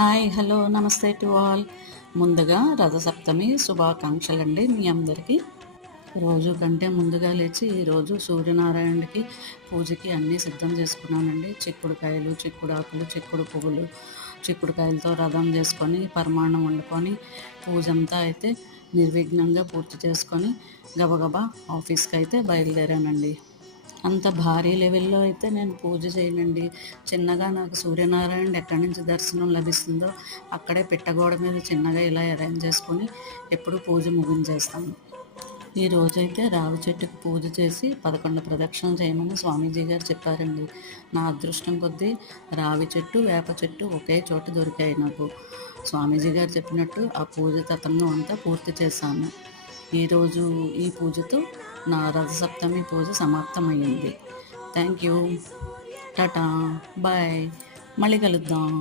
Hi hello నమస్తే to all. ముందుగా రథసప్తమి శుభాకాంక్షలండి మీ అందరికీ. రోజు కంటే ముందుగా లేచి ఈరోజు సూర్యనారాయణుడికి పూజకి అన్నీ సిద్ధం చేసుకున్నానండి. చిక్కుడుకాయలు, చిక్కుడాకులు, చిక్కుడు పువ్వులు, చిక్కుడుకాయలతో రథం చేసుకొని పరమాన్నం వండుకొని పూజంతా అయితే నిర్విఘ్నంగా పూర్తి చేసుకొని గబగబా ఆఫీస్కి అయితే బయలుదేరానండి. అంత భారీ లెవెల్లో అయితే నేను పూజ చేయనండి. చిన్నగా నాకు సూర్యనారాయణుడు ఎక్కడి నుంచి దర్శనం లభిస్తుందో అక్కడే పిట్టగోడ మీద చిన్నగా ఇలా అరేంజ్ చేసుకొని ఎప్పుడు పూజ ముగించేస్తాను. ఈరోజైతే రావి చెట్టుకు పూజ చేసి 11 ప్రదక్షిణలు చేయమని స్వామీజీ గారు చెప్పారండి. నా అదృష్టం కొద్దీ రావి చెట్టు, వేప చెట్టు ఒకే చోట దొరికాయి నాకు. స్వామీజీ గారు చెప్పినట్టు ఆ పూజ తతంగం అంతా పూర్తి చేశాను. ఈరోజు ఈ పూజతో నా రథసప్తమి పూజ సమాప్తమయ్యింది. Thank you. Tata bye. మళ్ళీ కలుద్దాం.